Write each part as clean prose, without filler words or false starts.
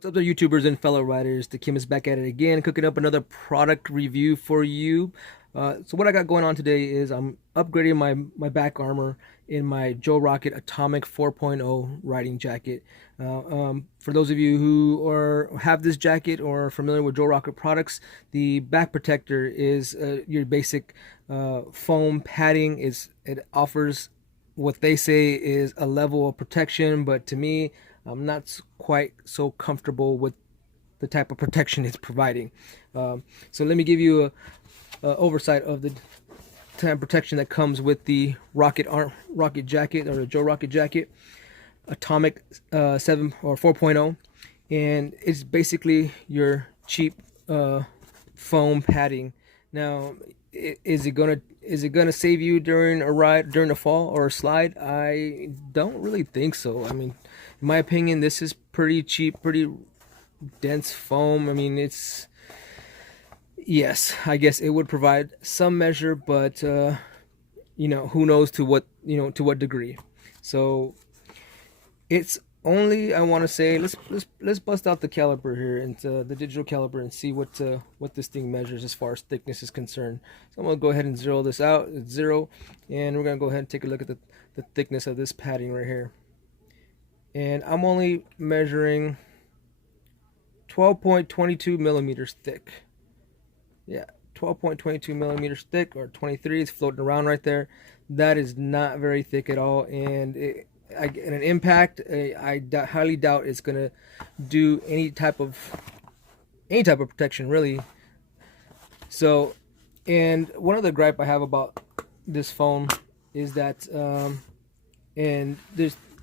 What's up there, YouTubers and fellow riders? The Kim is back at it again, cooking up another product review for you. So what I got going on today is I'm upgrading my back armor in my Joe Rocket Atomic 4.0 riding jacket. For those of you who have this jacket or are familiar with Joe Rocket products, the back protector is your basic foam padding. It offers what they say is a level of protection, but to me, I'm not quite so comfortable with the type of protection it's providing. So let me give you a oversight of the type of protection that comes with the rocket jacket, or the Joe Rocket jacket, Atomic 7 or 4.0, and it's basically your cheap foam padding. Now, is it gonna save you during a ride, during a fall or a slide? I don't really think so. I mean, in my opinion, this is pretty cheap, pretty dense foam. I mean, yes, I guess it would provide some measure, but who knows to what degree. So it's only, I want to say, let's bust out the caliper here and the digital caliper and see what this thing measures as far as thickness is concerned. So I'm gonna go ahead and zero this out. It's 0, and we're gonna go ahead and take a look at the thickness of this padding right here. And I'm only measuring 12.22 millimeters thick. Yeah, 12.22 millimeters thick, or 23. It's floating around right there. That is not very thick at all, and in an impact, I highly doubt it's gonna do any type of protection, really. So, and one other gripe I have about this foam is that, and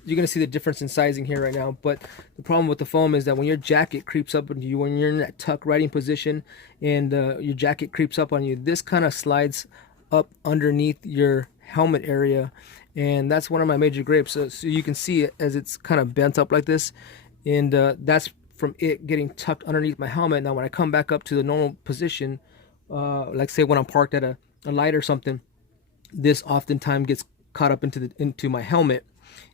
you're gonna see the difference in sizing here right now. But the problem with the foam is that when your jacket creeps up on you, when you're in that tuck riding position, and your jacket creeps up on you, this kind of slides up underneath your helmet area, and that's one of my major gripes. So you can see it as it's kind of bent up like this, and that's from it getting tucked underneath my helmet. Now when I come back up to the normal position, like say when I'm parked at a light or something, this oftentimes gets caught up into my helmet,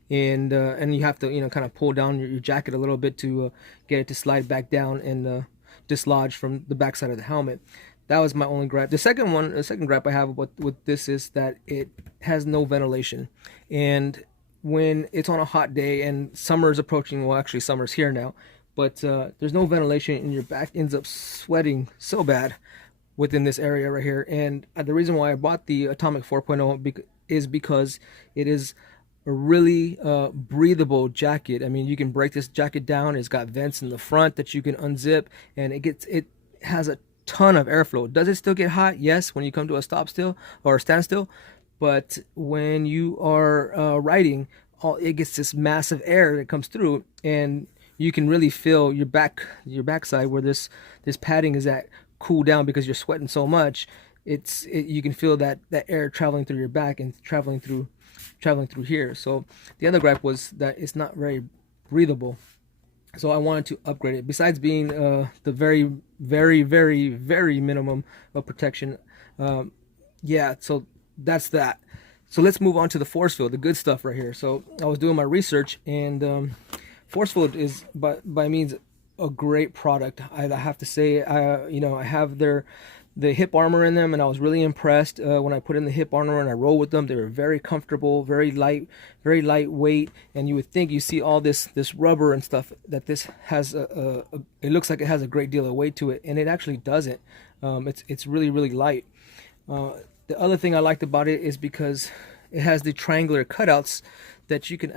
and you have to kind of pull down your jacket a little bit to get it to slide back down and dislodge from the backside of the helmet. That was my only gripe. The second gripe I have with this is that it has no ventilation, and when it's on a hot day and summer is approaching, well, actually summer's here now, but there's no ventilation and your back ends up sweating so bad within this area right here. And the reason why I bought the Atomic 4.0 is because it is a really breathable jacket. I mean, you can break this jacket down. It's got vents in the front that you can unzip, and it has a ton of airflow. Does it still get hot? Yes, when you come to a stop still or a standstill, but when you are riding, it gets this massive air that comes through, and you can really feel your backside where this padding is at cool down because you're sweating so much. You can feel that air traveling through your back and traveling through here. So the other gripe was that it's not very breathable. So I wanted to upgrade it. Besides being the very, very, very, very minimum of protection, yeah. So that's that. So let's move on to the Forcefield, the good stuff right here. So I was doing my research, and Forcefield is by means a great product. I have to say, I have the hip armor in them, and I was really impressed when I put in the hip armor and I roll with them. They were very comfortable, very lightweight, and you would think you see all this rubber and stuff, that this has it looks like it has a great deal of weight to it, and it actually doesn't. It's really, really light. The other thing I liked about it is because it has the triangular cutouts that you can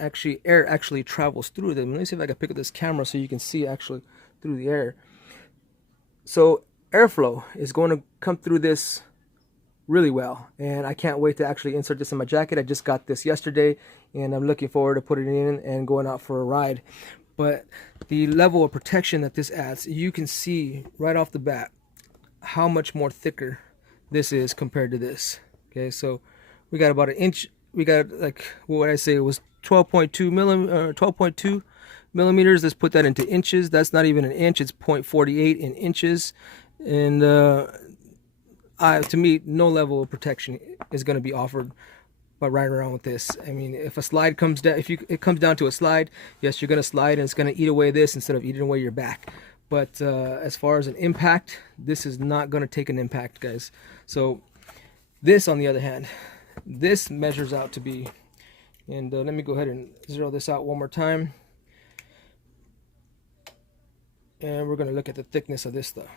air actually travels through them. Let me see if I can pick up this camera so you can see actually through the air. So airflow is going to come through this really well, and I can't wait to actually insert this in my jacket. I just got this yesterday, and I'm looking forward to putting it in and going out for a ride. But the level of protection that this adds, you can see right off the bat how much more thicker this is compared to this. Okay, so we got about an inch. We got, like, what would I say, it was 12.2 millimeters. Let's put that into inches. That's not even an inch, it's 0.48 in inches. And to me, no level of protection is going to be offered by riding around with this. I mean, if a slide comes down, it comes down to a slide, yes, you're gonna slide and it's gonna eat away this instead of eating away your back. But as far as an impact, this is not gonna take an impact, guys. So this, on the other hand, this measures out to be, and let me go ahead and zero this out one more time. And we're gonna look at the thickness of this stuff.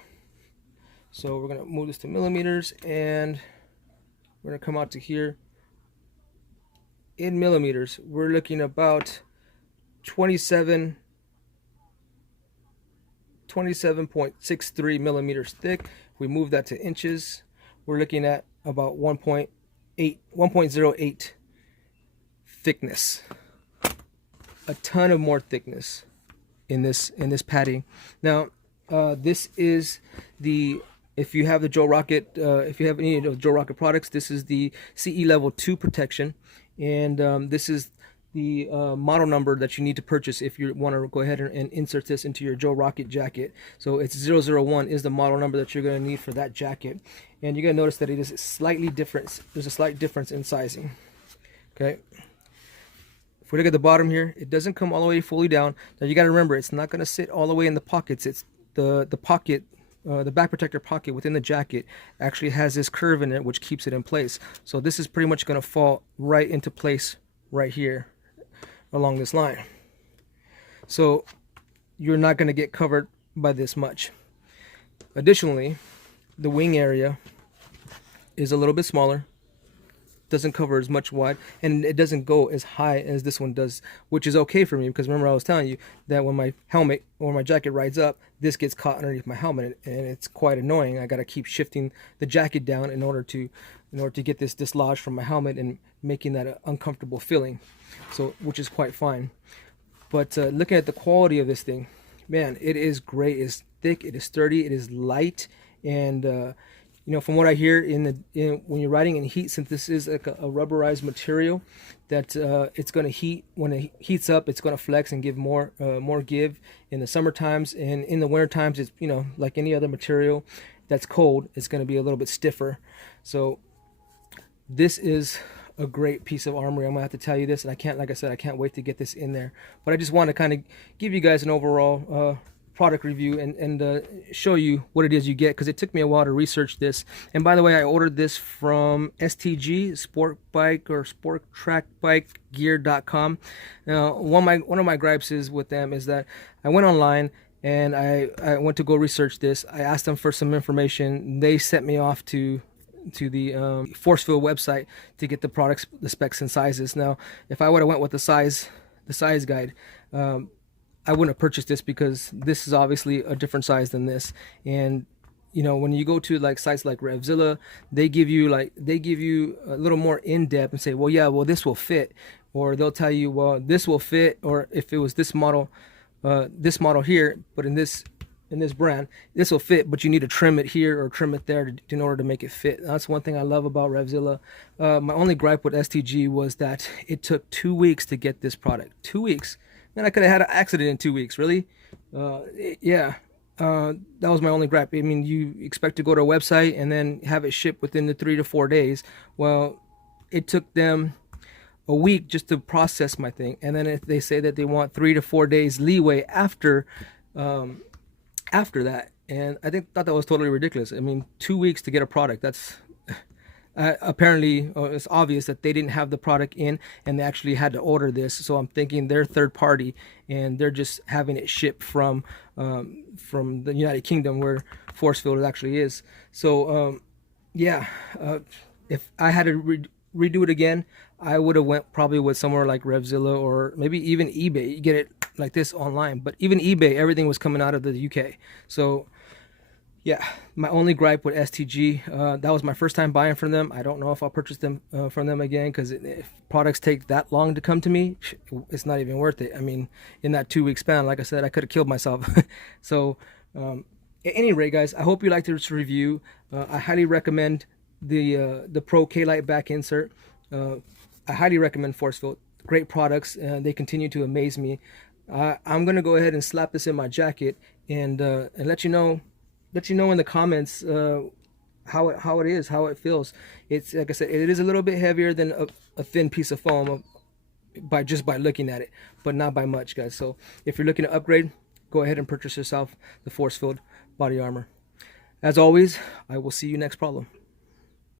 So we're gonna move this to millimeters, and we're gonna come out to here. In millimeters, we're looking about 27.63 millimeters thick. If we move that to inches, we're looking at about 1.08 thickness. A ton of more thickness in this padding. Now, this is the, if you have the Joe Rocket, if you have any of Joe Rocket products, this is the CE level 2 protection, and this is the model number that you need to purchase if you want to go ahead and insert this into your Joe Rocket jacket. So it's 001 is the model number that you're going to need for that jacket, and you're going to notice that it is slightly different. There's a slight difference in sizing. Okay. If we look at the bottom here, it doesn't come all the way fully down. Now you got to remember, it's not going to sit all the way in the pockets. It's the pocket, the back protector pocket within the jacket actually has this curve in it which keeps it in place. So this is pretty much going to fall right into place right here along this line. So you're not going to get covered by this much. Additionally, the wing area is a little bit smaller. Doesn't cover as much wide, and it doesn't go as high as this one does, which is okay for me, because remember I was telling you that when my helmet or my jacket rides up, this gets caught underneath my helmet, and it's quite annoying. I got to keep shifting the jacket down in order to get this dislodged from my helmet and making that uncomfortable feeling. So, which is quite fine. But looking at the quality of this thing, man, it is great. It's thick, it is sturdy, it is light, and you know, from what I hear when you're riding in heat, since this is like a rubberized material, that it's going to heat. When it heats up, it's going to flex and give more give in the summer times, and in the winter times, it's, you know, like any other material that's cold, it's going to be a little bit stiffer. So this is a great piece of armory. I'm gonna have to tell you this, and I can't, like I said, I can't wait to get this in there. But I just want to kind of give you guys an overall product review and show you what it is you get, because it took me a while to research this. And by the way, I ordered this from STG, Sport Bike or Sport Track Bike Gear.com. Now, one of my gripes is with them is that I went online and I went to go research this. I asked them for some information. They sent me off to the Forcefield website to get the products, the specs and sizes. Now, if I would have went with the size guide, I wouldn't have purchased this, because this is obviously a different size than this. And you know, when you go to like sites like Revzilla, they give you a little more in depth and say, well, yeah, well, this will fit, or they'll tell you, well, this will fit, or if it was this model here, but in this brand, this will fit, but you need to trim it here or trim it there in order to make it fit. That's one thing I love about Revzilla. My only gripe with STG was that it took 2 weeks to get this product. 2 weeks. Man, I could have had an accident in 2 weeks, really. Yeah, that was my only gripe. I mean, you expect to go to a website and then have it shipped within the 3 to 4 days. Well, it took them a week just to process my thing, and then if they say that they want 3 to 4 days leeway after that, and I thought that was totally ridiculous. I mean, 2 weeks to get a product, that's apparently it's obvious that they didn't have the product in, and they actually had to order this. So I'm thinking they're third party, and they're just having it shipped from the United Kingdom, where Forcefield actually is. So yeah, if I had to redo it again, I would have went probably with somewhere like Revzilla or maybe even eBay. You get it like this online, but even eBay, everything was coming out of the UK. So yeah, my only gripe with STG, that was my first time buying from them. I don't know if I'll purchase them from them again, because if products take that long to come to me, it's not even worth it. I mean, in that 2 week span, like I said, I could have killed myself. So at any rate, guys, I hope you liked this review. I highly recommend the Pro K-Lite back insert. I highly recommend Forcefield. Great products. They continue to amaze me. I'm gonna go ahead and slap this in my jacket and let you know in the comments how it is, how it feels. It's like I said, it is a little bit heavier than a thin piece of foam by looking at it, but not by much, guys. So if you're looking to upgrade, go ahead and purchase yourself the Forcefield body armor. As always, I will see you next problem.